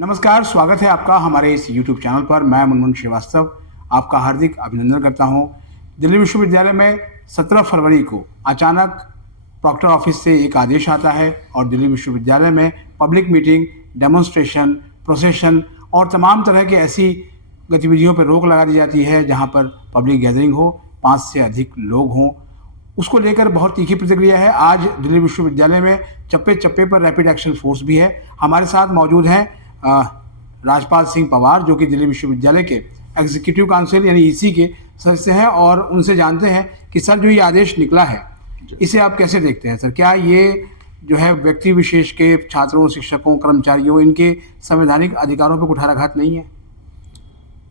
नमस्कार, स्वागत है आपका हमारे इस यूट्यूब चैनल पर। मैं मुनमुन श्रीवास्तव आपका हार्दिक अभिनंदन करता हूं। दिल्ली विश्वविद्यालय में 17 फरवरी को अचानक प्रॉक्टर ऑफिस से एक आदेश आता है और दिल्ली विश्वविद्यालय में पब्लिक मीटिंग, डेमोन्स्ट्रेशन, प्रोसेशन और तमाम तरह की ऐसी गतिविधियों पर रोक लगा दी जाती है जहां पर पब्लिक गैदरिंग हो, 5 से अधिक लोग हों। उसको लेकर बहुत तीखी प्रतिक्रिया है। आज दिल्ली विश्वविद्यालय में चप्पे-चप्पे पर रैपिड एक्शन फोर्स भी है। हमारे साथ मौजूद हैं राजपाल सिंह पवार, जो कि दिल्ली विश्वविद्यालय के एग्जीक्यूटिव काउंसिल यानी ईसी के सदस्य हैं, और उनसे जानते हैं कि सर जो ये आदेश निकला है इसे आप कैसे देखते हैं सर? क्या ये जो है व्यक्ति विशेष के छात्रों, शिक्षकों, कर्मचारियों, इनके संवैधानिक अधिकारों पर कुठाराघात नहीं है?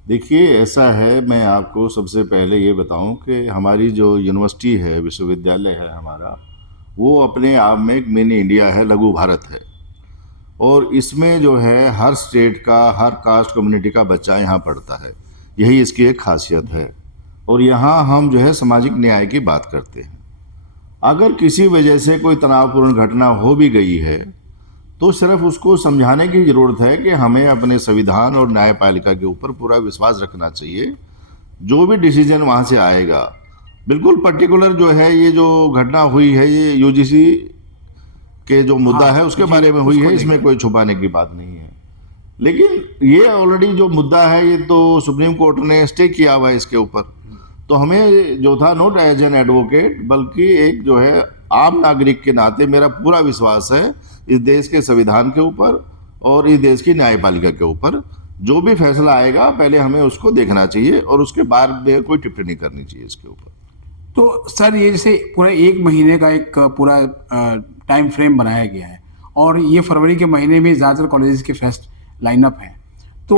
देखिए, ऐसा है, मैं आपको सबसे पहले ये बताऊं कि हमारी जो यूनिवर्सिटी है, विश्वविद्यालय है हमारा, वो अपने आप में एक मिनी इंडिया है, लघु भारत है। और इसमें जो है हर स्टेट का, हर कास्ट कम्युनिटी का बच्चा यहाँ पढ़ता है। यही इसकी एक खासियत है। और यहाँ हम जो है सामाजिक न्याय की बात करते हैं। अगर किसी वजह से कोई तनावपूर्ण घटना हो भी गई है तो सिर्फ उसको समझाने की ज़रूरत है कि हमें अपने संविधान और न्यायपालिका के ऊपर पूरा विश्वास रखना चाहिए। जो भी डिसीजन वहाँ से आएगा, बिल्कुल पर्टिकुलर जो है ये जो घटना हुई है, ये यूजीसी के जो मुद्दा है उसके बारे में हुई है, इसमें कोई छुपाने की बात नहीं है। लेकिन ये ऑलरेडी जो मुद्दा है ये तो सुप्रीम कोर्ट ने स्टे किया हुआ है इसके ऊपर। तो हमें जो था, नॉट एज एन एडवोकेट बल्कि एक जो है आम नागरिक के नाते मेरा पूरा विश्वास है इस देश के संविधान के ऊपर और इस देश की न्यायपालिका के ऊपर। जो भी फैसला आएगा पहले हमें उसको देखना चाहिए और उसके बाद में कोई टिप्पणी करनी चाहिए इसके ऊपर। तो सर ये जैसे पूरा 1 महीने का एक पूरा टाइम फ्रेम बनाया गया है और ये फरवरी के महीने में ज़्यादातर कॉलेजेस के फेस्ट लाइनअप हैं, तो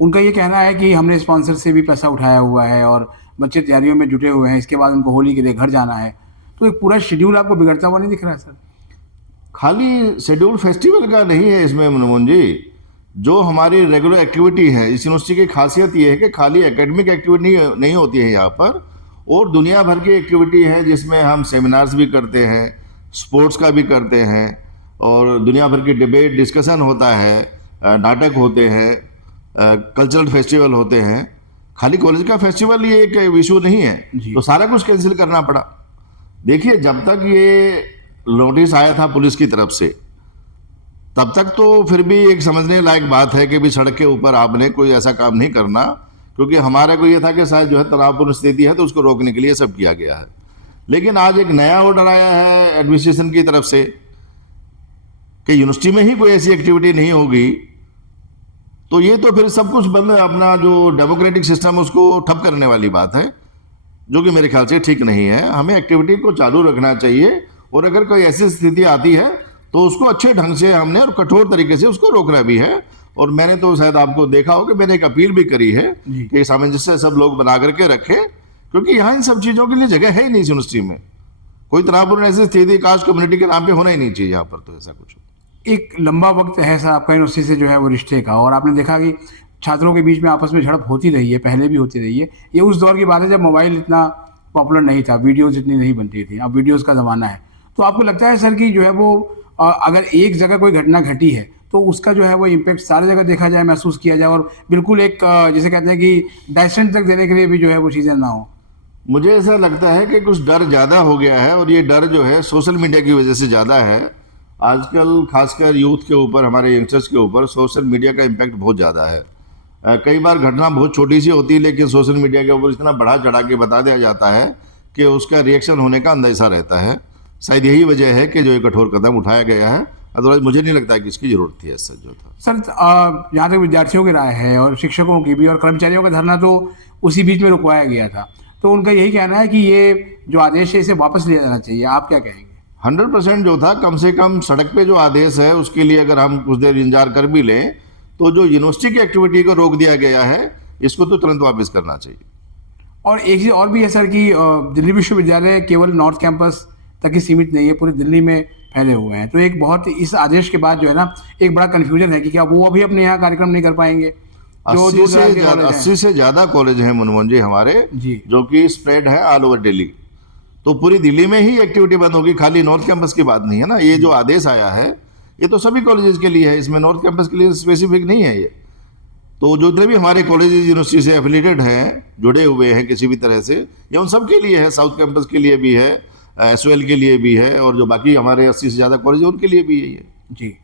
उनका ये कहना है कि हमने स्पॉन्सर से भी पैसा उठाया हुआ है और बच्चे तैयारियों में जुटे हुए हैं, इसके बाद उनको होली के लिए घर जाना है। तो एक पूरा शेड्यूल आपको बिगड़ता हुआ नहीं दिख रहा है सर? खाली शेड्यूल फेस्टिवल का नहीं है इसमें मनमोहन जी। जो हमारी रेगुलर एक्टिविटी है, इस यूनिवर्सिटी की खासियत ये है कि खाली एकेडमिक एक्टिविटी नहीं होती है यहाँ पर, और दुनिया भर की एक्टिविटी है जिसमें हम सेमिनार्स भी करते हैं, स्पोर्ट्स का भी करते हैं, और दुनिया भर की डिबेट डिस्कशन होता है, नाटक होते हैं, कल्चरल फेस्टिवल होते हैं। खाली कॉलेज का फेस्टिवल ये एक इशू नहीं है, तो सारा कुछ कैंसिल करना पड़ा। देखिए, जब तक ये नोटिस आया था पुलिस की तरफ से, तब तक तो फिर भी एक समझने लायक बात है कि भी सड़क के ऊपर आपने कोई ऐसा काम नहीं करना, क्योंकि हमारा को ये था कि शायद जो है तनावपूर्ण स्थिति है तो उसको रोकने के लिए सब किया गया है। लेकिन आज एक नया ऑर्डर आया है एडमिनिस्ट्रेशन की तरफ से कि यूनिवर्सिटी में ही कोई ऐसी एक्टिविटी नहीं होगी, तो ये तो फिर सब कुछ बंद, अपना जो डेमोक्रेटिक सिस्टम उसको ठप करने वाली बात है, जो कि मेरे ख्याल से ठीक नहीं है। हमें एक्टिविटी को चालू रखना चाहिए और अगर कोई ऐसी स्थिति आती है तो उसको अच्छे ढंग से हमने और कठोर तरीके से उसको रोकना भी है। और मैंने तो शायद आपको देखा हो कि मैंने एक अपील भी करी है कि सामंजस्य सब लोग बना करके रखें, क्योंकि यहाँ इन सब चीज़ों के लिए जगह है ही नहीं। यूनिवर्सिटी में कोई तनावपूर्ण ऐसी स्थिति कास्ट कम्युनिटी के नाम पे होना ही नहीं चाहिए यहाँ पर, तो ऐसा कुछ। एक लंबा वक्त है सर आपका यूनिवर्सिटी से जो है वो रिश्ते का, और आपने देखा कि छात्रों के बीच में आपस में झड़प होती रही है, पहले भी होती रही है। ये उस दौर की बात है जब मोबाइल इतना पॉपुलर नहीं था, वीडियोज़ इतनी नहीं बनती थी, अब वीडियोज़ का ज़माना है। तो आपको लगता है सर कि जो है वो अगर एक जगह कोई घटना घटी है तो उसका जो है वो इम्पैक्ट सारी जगह देखा जाए, महसूस किया जाए, और बिल्कुल एक जैसे कहते हैं कि डायसेंट तक देने के लिए भी जो है वो चीज़ें ना हो? मुझे ऐसा लगता है कि कुछ डर ज़्यादा हो गया है, और ये डर जो है सोशल मीडिया की वजह से ज़्यादा है। आजकल खासकर यूथ के ऊपर, हमारे यंगस्टर्स के ऊपर सोशल मीडिया का इम्पैक्ट बहुत ज़्यादा है। कई बार घटना बहुत छोटी सी होती है लेकिन सोशल मीडिया के ऊपर इतना बढ़ा चढ़ा के बता दिया जाता है कि उसका रिएक्शन होने का अंदेशा रहता है। शायद यही वजह है कि जो एक कठोर कदम उठाया गया है, अदरवाइज मुझे नहीं लगता कि इसकी ज़रूरत थी ऐसा जो था। सर जहाँ तक विद्यार्थियों की राय है और शिक्षकों की भी और कर्मचारियों का धरना तो उसी बीच में रुकवाया गया था, तो उनका यही कहना है कि ये जो आदेश है इसे वापस लिया जाना चाहिए। आप क्या कहेंगे? 100% जो था, कम से कम सड़क पे जो आदेश है उसके लिए अगर हम कुछ देर इंतजार कर भी लें, तो जो यूनिवर्सिटी की एक्टिविटी को रोक दिया गया है इसको तो तुरंत वापस करना चाहिए। और एक चीज़ और भी है सर कि दिल्ली विश्वविद्यालय केवल नॉर्थ कैंपस तक ही सीमित नहीं है, पूरी दिल्ली में फैले हुए हैं। तो एक बहुत इस आदेश के बाद जो है ना एक बड़ा कन्फ्यूजन है कि क्या वो अभी अपने यहाँ कार्यक्रम नहीं कर पाएंगे? 80 से ज़्यादा कॉलेज हैं मनमोहन जी हमारे, जो कि स्प्रेड है ऑल ओवर दिल्ली। तो पूरी दिल्ली में ही एक्टिविटी बंद होगी, खाली नॉर्थ कैंपस की बात नहीं है ना। ये जो आदेश आया है ये तो सभी कॉलेजेस के लिए है, इसमें नॉर्थ कैंपस के लिए स्पेसिफिक नहीं है ये। तो जो जितने भी हमारे कॉलेजेस यूनिवर्सिटी से एफिलेटेड हैं, जुड़े हुए हैं किसी भी तरह से, ये उन सब के लिए है। साउथ कैंपस के लिए भी है, एसओएल के लिए भी है, और जो बाकी हमारे 80 से ज़्यादा कॉलेज उनके लिए भी है ये। जी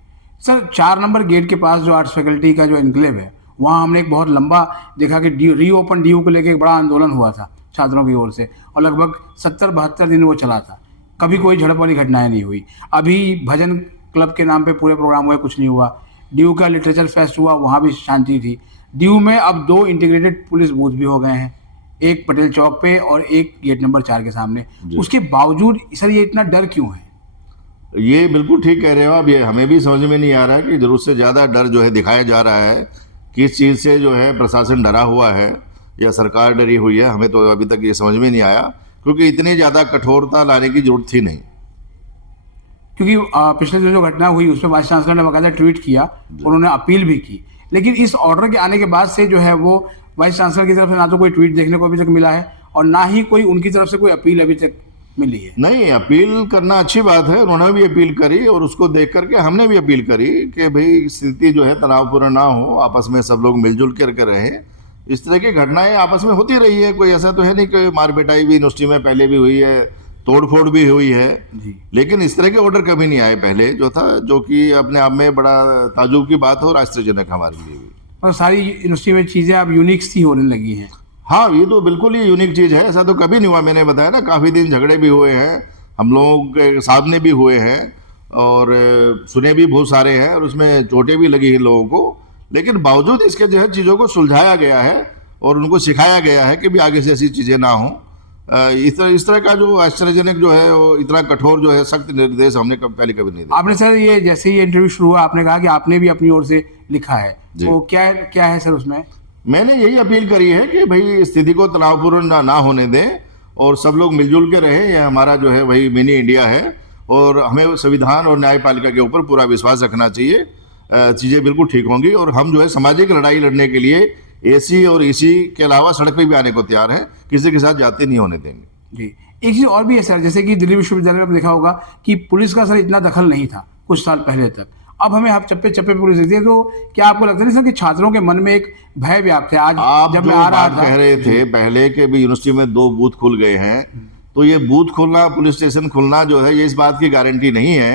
सर, 4 नंबर गेट के पास जो आर्ट्स फैकल्टी का जो एनक्लेव है, वहाँ हमने एक बहुत लंबा देखा कि रीओपन डीयू को लेकर एक बड़ा आंदोलन हुआ था छात्रों की ओर से, और लगभग 70-72 दिन वो चला था। कभी कोई झड़प वाली घटनाएं नहीं हुई। अभी भजन क्लब के नाम पे पूरे प्रोग्राम हुए, कुछ नहीं हुआ। डीयू का लिटरेचर फेस्ट हुआ, वहाँ भी शांति थी। डीयू में अब 2 इंटीग्रेटेड पुलिस बूथ भी हो गए हैं, एक पटेल चौक पे और एक गेट नंबर 4 के सामने। उसके बावजूद सर ये इतना डर क्यों है? ये बिल्कुल ठीक कह रहे हो आप। ये हमें भी समझ में नहीं आ रहा है कि जरूरत से ज़्यादा डर जो है दिखाया जा रहा है। किस चीज़ से जो है प्रशासन डरा हुआ है या सरकार डरी हुई है, हमें तो अभी तक ये समझ में नहीं आया, क्योंकि इतनी ज़्यादा कठोरता लाने की जरूरत थी नहीं। क्योंकि पिछले दिन जो घटना हुई उसमें वाइस चांसलर ने बाकायदा ट्वीट किया, उन्होंने अपील भी की, लेकिन इस ऑर्डर के आने के बाद से जो है वो वाइस चांसलर की तरफ से ना तो कोई ट्वीट देखने को अभी तक मिला है और ना ही कोई उनकी तरफ से कोई अपील अभी तक मिली है। नहीं, अपील करना अच्छी बात है, उन्होंने भी अपील करी और उसको देख करके हमने भी अपील करी कि भाई स्थिति जो है तनावपूर्ण ना हो, आपस में सब लोग मिलजुल करके रहें। इस तरह की घटनाएं आपस में होती रही है, कोई ऐसा तो है नहीं कि मार पिटाई भी यूनिवर्सिटी में पहले भी हुई है, तोड़फोड़ भी हुई है जी। लेकिन इस तरह के ऑर्डर कभी नहीं आए पहले जो था, जो कि अपने आप में बड़ा ताजुब की बात हो और आश्चर्यजनक हमारे लिए भी। और सारी यूनिवर्सिटी में चीज़ें अब यूनिक सी होने लगी हैं। हाँ, ये तो बिल्कुल ही यूनिक चीज़ है, ऐसा तो कभी नहीं हुआ। मैंने बताया ना, काफ़ी दिन झगड़े भी हुए हैं, हम लोगों के सामने भी हुए हैं और सुने भी बहुत सारे हैं और उसमें चोटें भी लगी हैं लोगों को, लेकिन बावजूद इसके जो है चीज़ों को सुलझाया गया है और उनको सिखाया गया है कि भी आगे से ऐसी चीज़ें ना हों। इस तरह का जो आश्चर्यजनक जो है वो इतना कठोर जो है सख्त निर्देश हमने पहले कभी नहीं दिया। आपने सर ये जैसे ही इंटरव्यू शुरू हुआ आपने कहा कि आपने भी अपनी ओर से लिखा है, तो क्या है सर उसमें? मैंने यही अपील करी है कि भाई स्थिति को तनावपूर्ण ना होने दें और सब लोग मिलजुल के रहें। यह हमारा जो है वही मिनी इंडिया है और हमें संविधान और न्यायपालिका के ऊपर पूरा विश्वास रखना चाहिए। चीज़ें बिल्कुल ठीक होंगी और हम जो है सामाजिक लड़ाई लड़ने के लिए एसी और ईसी के अलावा सड़क पे भी आने को तैयार हैं, किसी के साथ जाते नहीं होने देंगे। जी, एक चीज़ और भी है सर, जैसे कि दिल्ली विश्वविद्यालय में देखा होगा कि पुलिस का सर इतना दखल नहीं था कुछ साल पहले तक, अब हमें आप चप्पे चप्पे पुलिस दिखती है। तो क्या आपको लगता नहीं सर कि छात्रों के मन में एक भय व्याप्त है? आज आप जब जो मैं आ रहा था कह रहे थे पहले के भी यूनिवर्सिटी में 2 बूथ खुल गए हैं, तो ये बूथ खुलना, पुलिस स्टेशन खुलना जो है ये इस बात की गारंटी नहीं है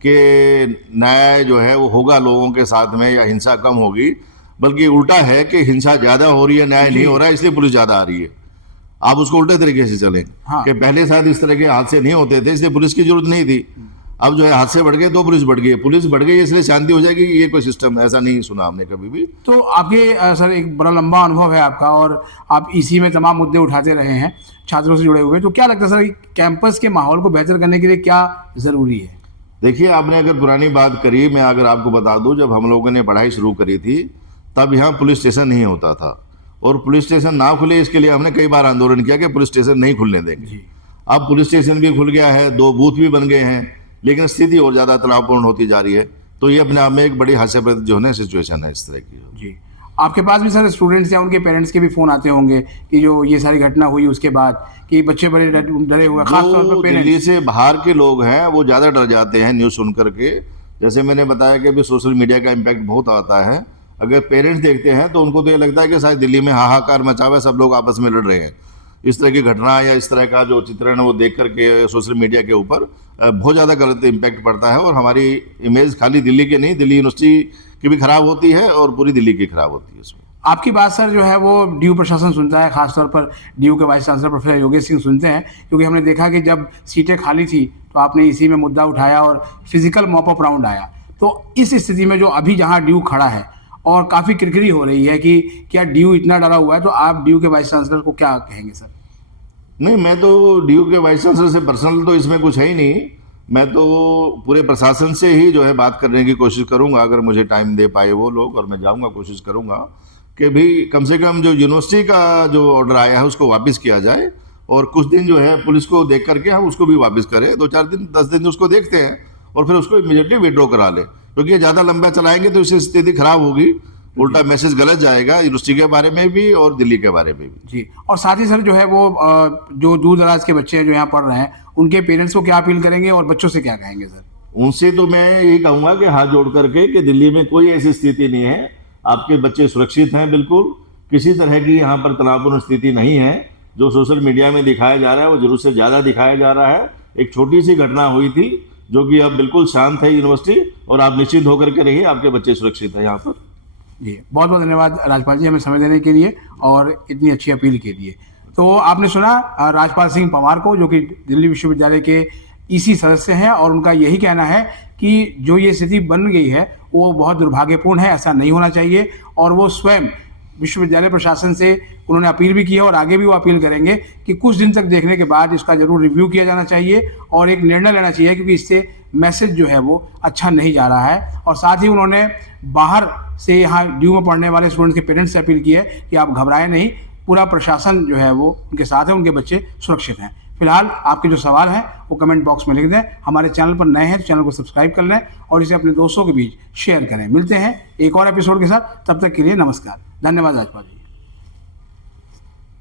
कि न्याय जो है वो होगा लोगों के साथ में या हिंसा कम होगी, बल्कि उल्टा है कि हिंसा ज्यादा हो रही है, न्याय नहीं हो रहा है, इसलिए पुलिस ज्यादा आ रही है। आप उसको उल्टे तरीके से चलें कि पहले शायद इस तरह के हादसे नहीं होते थे इसलिए पुलिस की जरूरत नहीं थी, अब जो है हादसे बढ़ गए तो पुलिस बढ़ गई। पुलिस बढ़ गई इसलिए शांति हो जाएगी, ये कोई सिस्टम ऐसा नहीं सुना हमने कभी भी। तो आपके सर एक बड़ा लंबा अनुभव है आपका और आप इसी में तमाम मुद्दे उठाते रहे हैं छात्रों से जुड़े हुए, तो क्या लगता है सर कैंपस के माहौल को बेहतर करने के लिए क्या जरूरी है? देखिए, आपने अगर पुरानी बात करी, मैं अगर आपको बता दूं, जब हम लोगों ने पढ़ाई शुरू करी थी तब यहाँ पुलिस स्टेशन नहीं होता था और पुलिस स्टेशन ना खुले इसके लिए हमने कई बार आंदोलन किया कि पुलिस स्टेशन नहीं खुलने देंगे। अब पुलिस स्टेशन भी खुल गया है, 2 बूथ भी बन गए हैं, लेकिन स्थिति और ज़्यादा तनावपूर्ण होती जा रही है। तो ये अपने आप में एक बड़ी हास्यास्पद जो है सिचुएशन है इस तरह की। जी, आपके पास भी सर स्टूडेंट्स या उनके पेरेंट्स के भी फ़ोन आते होंगे कि जो ये सारी घटना हुई उसके बाद कि बच्चे बड़े डरे हुए, खास तौर पर पेरेंट्स। दिल्ली से बाहर के लोग हैं वो ज़्यादा डर जाते हैं न्यूज़ सुन करके। जैसे मैंने बताया कि अभी सोशल मीडिया का इम्पैक्ट बहुत आता है। अगर पेरेंट्स देखते हैं तो उनको तो ये लगता है कि शायद दिल्ली में हाहाकार मचा हुआ है, सब लोग आपस में लड़ रहे हैं। इस तरह की घटना या इस तरह का जो चित्रण है वो देख करके सोशल मीडिया के ऊपर बहुत ज़्यादा गलत इम्पैक्ट पड़ता है और हमारी इमेज खाली दिल्ली की नहीं, दिल्ली यूनिवर्सिटी की भी खराब होती है और पूरी दिल्ली की खराब होती है इसमें। आपकी बात सर जो है वो डीयू प्रशासन सुनता है, खासतौर पर डीयू के vice chancellor professor Yogesh Singh सुनते हैं, क्योंकि हमने देखा कि जब सीटें खाली थी तो आपने इसी में मुद्दा उठाया और फिजिकल मॉप अप राउंड आया। तो इस स्थिति में जो अभी जहाँ डीयू खड़ा है और काफ़ी किरकिरी हो रही है कि क्या डीयू इतना डरा हुआ है, तो आप डीयू के वाइस चांसलर को क्या कहेंगे सर? नहीं, मैं तो डीयू के वाइस चांसलर से पर्सनल तो इसमें कुछ है ही नहीं। मैं तो पूरे प्रशासन से ही जो है बात करने की कोशिश करूंगा, अगर मुझे टाइम दे पाए वो लोग, और मैं जाऊंगा, कोशिश करूंगा कि भी कम से कम जो यूनिवर्सिटी का जो ऑर्डर आया है उसको वापस किया जाए और कुछ दिन जो है पुलिस को देख करके हम उसको भी वापस करें। 2-4 दिन 10 दिन उसको देखते हैं और फिर उसको इमीडिएटली विड्रॉ करा लें, क्योंकि ये ज़्यादा लंबा चलाएंगे तो इससे स्थिति खराब होगी, उल्टा मैसेज गलत जाएगा यूनिवर्सिटी के बारे में भी और दिल्ली के बारे में भी। जी, और साथ ही सर जो है वो जो दूर दराज के बच्चे हैं जो यहाँ पढ़ रहे हैं उनके पेरेंट्स को क्या अपील करेंगे और बच्चों से क्या कहेंगे सर? उनसे तो मैं यही कहूंगा कि हाथ जोड़ करके कि दिल्ली में कोई ऐसी स्थिति नहीं है, आपके बच्चे सुरक्षित हैं, बिल्कुल किसी तरह की यहाँ पर तनावपूर्ण स्थिति नहीं है। जो सोशल मीडिया में दिखाया जा रहा है वो जरूर से ज़्यादा दिखाया जा रहा है। एक छोटी सी घटना हुई थी जो कि अब बिल्कुल शांत है यूनिवर्सिटी, और आप निश्चित होकर के रहिए, आपके बच्चे सुरक्षित हैं यहाँ पर। जी, बहुत बहुत धन्यवाद राजपाल जी, हमें समय देने के लिए और इतनी अच्छी अपील के लिए। तो आपने सुना राजपाल सिंह पंवार को, जो कि दिल्ली विश्वविद्यालय के ईसी सदस्य हैं, और उनका यही कहना है कि जो ये स्थिति बन गई है वो बहुत दुर्भाग्यपूर्ण है, ऐसा नहीं होना चाहिए। और वो स्वयं विश्वविद्यालय प्रशासन से उन्होंने अपील भी की है और आगे भी वो अपील करेंगे कि कुछ दिन तक देखने के बाद इसका जरूर रिव्यू किया जाना चाहिए और एक निर्णय लेना चाहिए, क्योंकि इससे मैसेज जो है वो अच्छा नहीं जा रहा है। और साथ ही उन्होंने बाहर से यहाँ ड्यू में पढ़ने वाले स्टूडेंट्स के पेरेंट्स से अपील की है कि आप घबराएं नहीं, पूरा प्रशासन जो है वो उनके साथ है, उनके बच्चे सुरक्षित हैं। फिलहाल आपके जो सवाल हैं वो कमेंट बॉक्स में लिख दें। हमारे चैनल पर नए हैं तो चैनल को सब्सक्राइब कर लें और इसे अपने दोस्तों के बीच शेयर करें। मिलते हैं एक और एपिसोड के साथ, तब तक के लिए नमस्कार। धन्यवाद राजपाल जी।